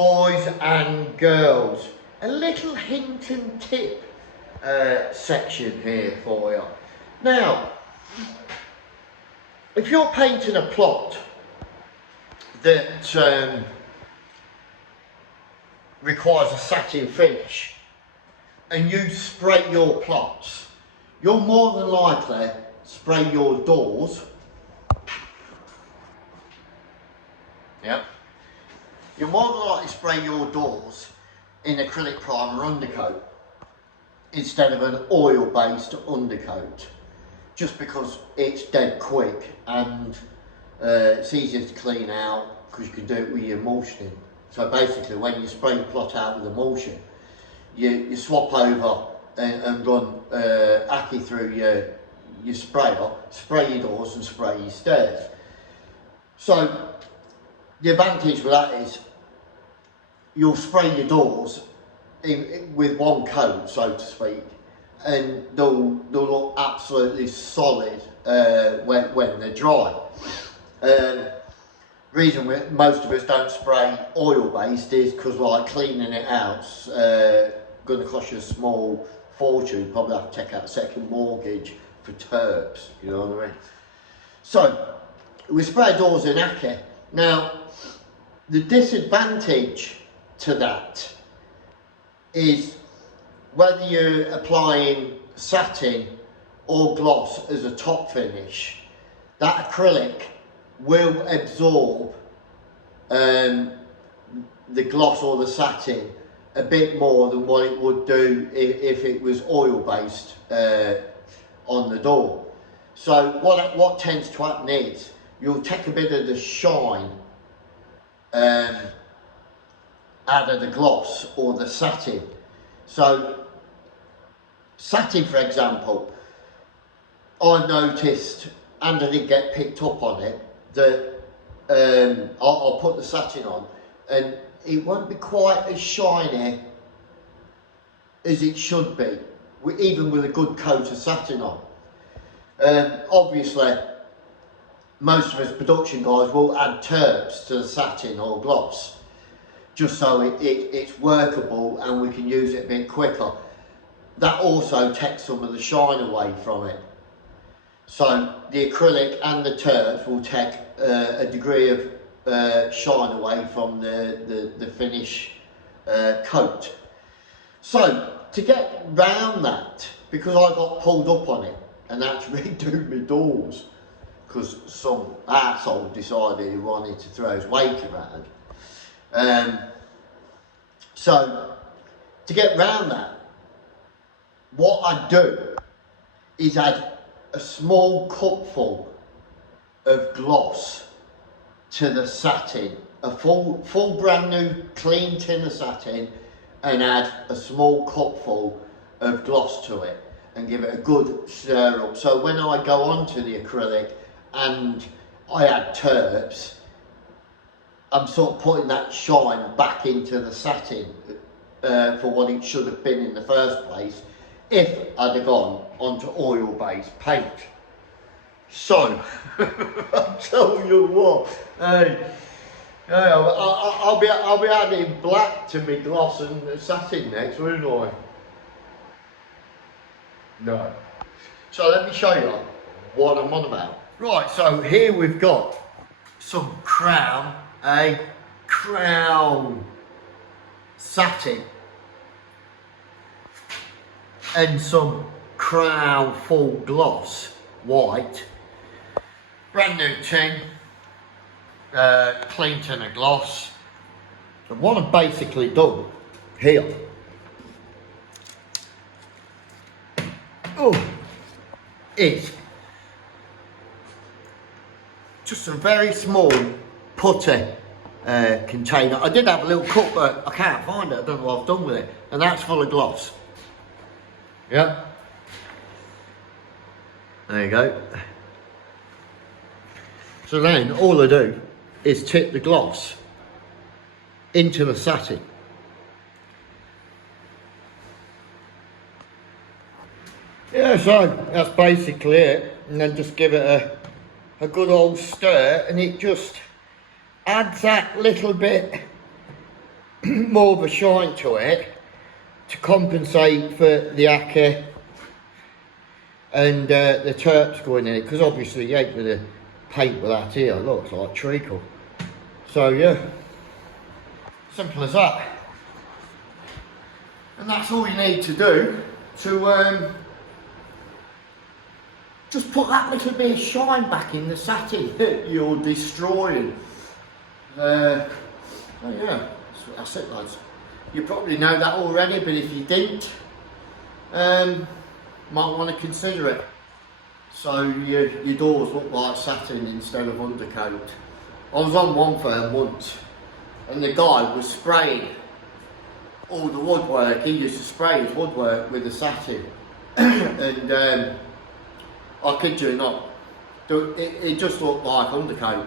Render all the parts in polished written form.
boys and girls, a little hint and tip section here for you. Now, if you're painting a plot that requires a satin finish and you spray your plots, you'll more than likely spray your doors. Yep. You'll more than likely spray your doors in acrylic primer undercoat instead of an oil-based undercoat, just because it's dead quick and it's easier to clean out because you can do it with your emulsioning. So basically, when you spray your plot out with emulsion, you swap over and run Aki through your sprayer, spray your doors and spray your stairs. So the advantage with that is you'll spray your doors with one coat, so to speak, and they'll look absolutely solid when they're dry. Reason most of us don't spray oil-based is because, like, cleaning it out's going to cost you a small fortune. You probably have to take out a second mortgage for terps, you know what I mean? So we spray doors in Aki. Now, the disadvantage to that is whether you're applying satin or gloss as a top finish, that acrylic will absorb the gloss or the satin a bit more than what it would do if it was oil based on the door. So what tends to happen is you'll take a bit of the shine out of the gloss or the satin. So satin, for example, I've noticed, and I did get picked up on it, that I'll put the satin on and it won't be quite as shiny as it should be, even with a good coat of satin on. Obviously, most of us production guys will add terps to the satin or gloss, just so it's workable and we can use it a bit quicker. That also takes some of the shine away from it. So the acrylic and the terps will take a degree of shine away from the finish coat. So to get round that, because I got pulled up on it and had to redo my doors because some arsehole decided he wanted to throw his weight around. So to get round that, what I do is add a small cupful of gloss to the satin, a full brand new clean tin of satin, and add a small cupful of gloss to it and give it a good stir up. So when I go onto the acrylic and I add terps, I'm sort of putting that shine back into the satin for what it should have been in the first place if I'd have gone onto oil-based paint. So, I'll tell you what, I'll be adding black to my gloss and satin next, won't I? No. So let me show you what I'm on about. Right, so here we've got some crown satin and some crown full gloss white, brand new tin, clean tin of gloss. So what I've basically done here is just a very small putty container. I did have a little cup, but I can't find it. I don't know what I've done with it, and that's full of gloss. Yep. There you go. So then all I do is tip the gloss into the satin. Yeah, so that's basically it, and then just give it a good old stir, and it just adds that little bit more of a shine to it to compensate for the acca and the terps going in it, because obviously you ain't going to paint with that here, looks like treacle. So yeah, simple as that. And that's all you need to do to just put that little bit of shine back in the satin you're destroying. Oh yeah, that's it lads. You probably know that already, but if you didn't, might want to consider it. So your doors look like satin instead of undercoat. I was on one firm once and the guy was spraying all the woodwork. He used to spray his woodwork with the satin and I kid you not, it just looked like undercoat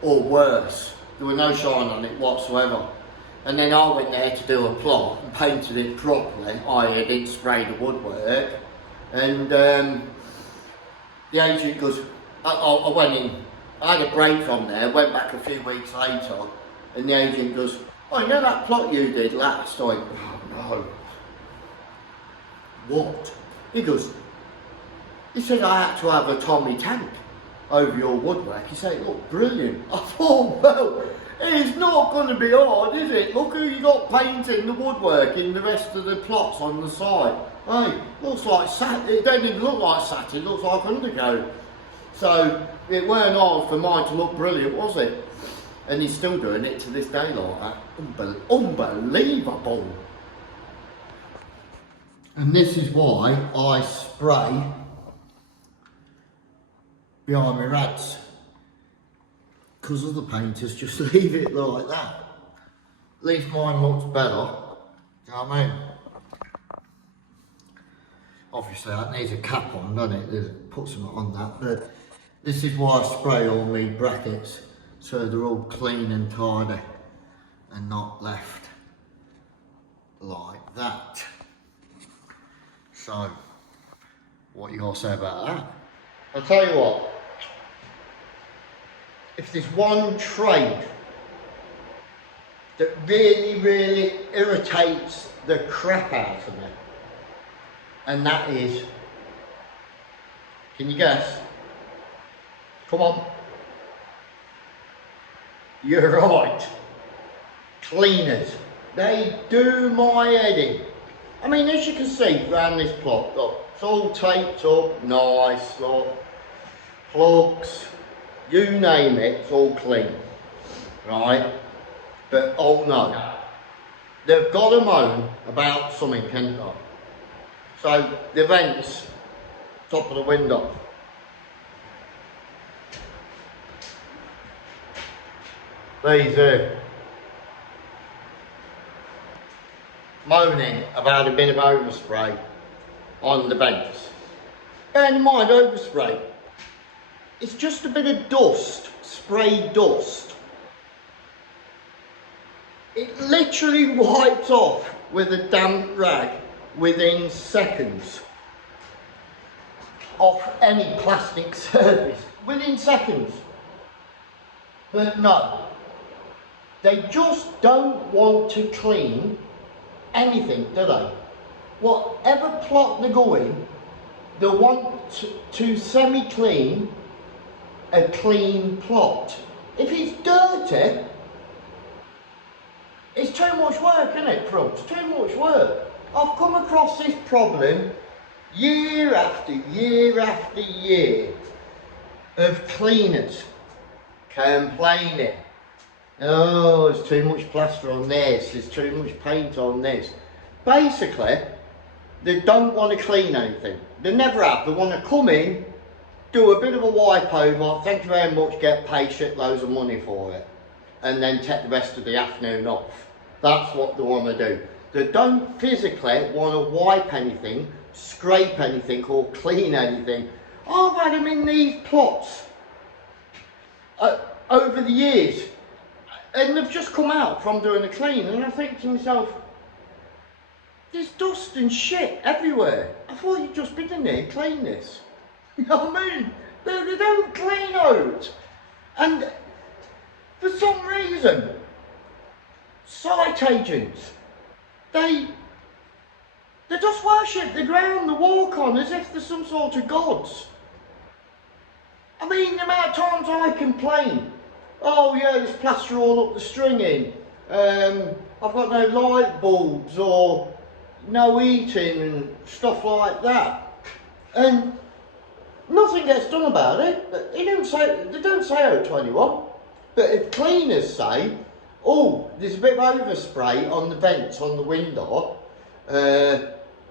or worse. There was no shine on it whatsoever. And then I went there to do a plot and painted it properly. I didn't spray the woodwork. And the agent goes, I went in, I had a break from there, went back a few weeks later, and the agent goes, oh, you know that plot you did last? I went, oh no. What? He goes, he said I had to have a Tommy tank over your woodwork. He said it looked brilliant. I thought, well, it's not going to be hard, is it? Look who you got painting the woodwork in the rest of the plots on the side. Hey, looks like satin. It don't even look like satin, it looks like undercoat. So it weren't hard for mine to look brilliant, was it? And he's still doing it to this day like that. Unbelievable. And this is why I spray behind my rads, because other painters just leave it like that. At least mine looks better. Do you know what I mean? Obviously that needs a cap on, doesn't it? There's, put something on that, but this is why I spray all my brackets, so they're all clean and tidy and not left like that. So, what you gotta say about that? I'll tell you what, if there's one trade that really irritates the crap out of me, and that is, can you guess? Come on. You're right. Cleaners. They do my head in. I mean, as you can see around this plot, look, it's all taped up, nice, look, plugs, you name it, it's all clean, right? But oh no, they've got to moan about something, haven't they? So the vents, top of the window, these are moaning about a bit of overspray on the vents. Bear in mind, overspray, it's just a bit of dust, sprayed dust. It literally wipes off with a damp rag within seconds off any plastic surface, within seconds. But no, they just don't want to clean anything, do they? Whatever plot they go in, they want to semi-clean a clean plot. If it's dirty, it's too much work, isn't it, Prubs? It's too much work. I've come across this problem year after year after year of cleaners complaining, oh, there's too much plaster on this, there's too much paint on this. Basically, they don't want to clean anything. They never have. They want to come in, do a bit of a wipe over, thank you very much, get paid shitloads of money for it, and then take the rest of the afternoon off. That's what they want to do. They don't physically want to wipe anything, scrape anything, or clean anything. I've had them in these plots over the years, and they've just come out from doing a clean, and I think to myself, there's dust and shit everywhere. I thought you'd just been in there and clean this. You know what I mean? They don't clean out. And for some reason, site agents, they just worship the ground they walk on as if they're some sort of gods. I mean, the amount of times I complain, oh yeah, there's plaster all up the stringing, I've got no light bulbs or no heating and stuff like that, and nothing gets done about it. They don't say out to anyone. But if cleaners say, oh, there's a bit of overspray on the vents on the window,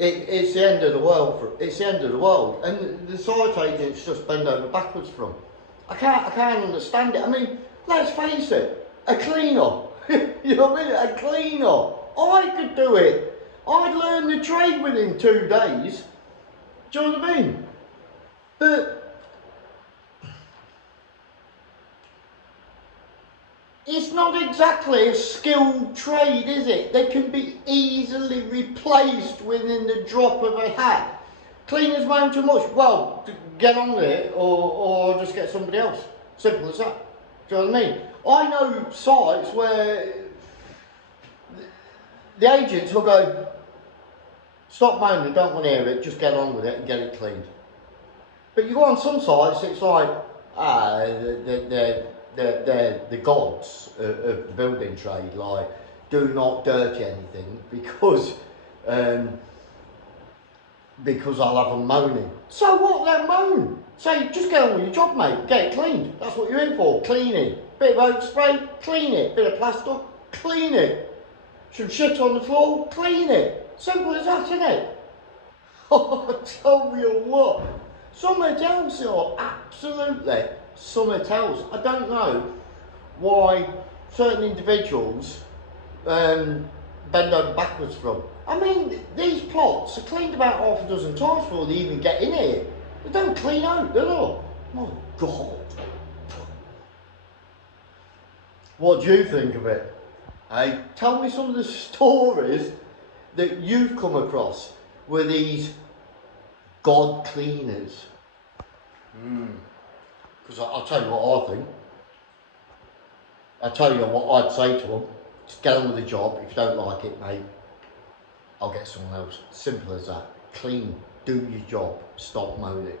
it's the end of the world. It's the end of the world, and the site agents just bend over backwards from. I can't understand it. I mean, let's face it, a cleaner. You know what I mean? A cleaner. I could do it. I'd learn the trade within 2 days. Do you know what I mean? But it's not exactly a skilled trade, is it? They can be easily replaced within the drop of a hat. Cleaners moan too much, well, get on with it or just get somebody else. Simple as that. Do you know what I mean? I know sites where the agents will go, stop moaning, don't want to hear it, just get on with it and get it cleaned. But you go on some sites, it's like, they're the gods of the building trade, like, do not dirty anything because I'll have them moaning. So what, they'll moan. Say, just get on with your job, mate, get it cleaned. That's what you're in for, cleaning. Bit of overspray, clean it. Bit of plaster, clean it. Some shit on the floor, clean it. Simple as that, isn't it? Oh, I tell you what. Something else, absolutely something else. I don't know why certain individuals bend over backwards from. I mean, these plots are cleaned about half a dozen times before they even get in here. They don't clean out, do they? My God. What do you think of it? Hey, tell me some of the stories that you've come across with these God cleaners. Because I'll tell you what I think. I'll tell you what I'd say to them. Just get on with the job. If you don't like it, mate, I'll get someone else. Simple as that. Clean. Do your job. Stop moaning.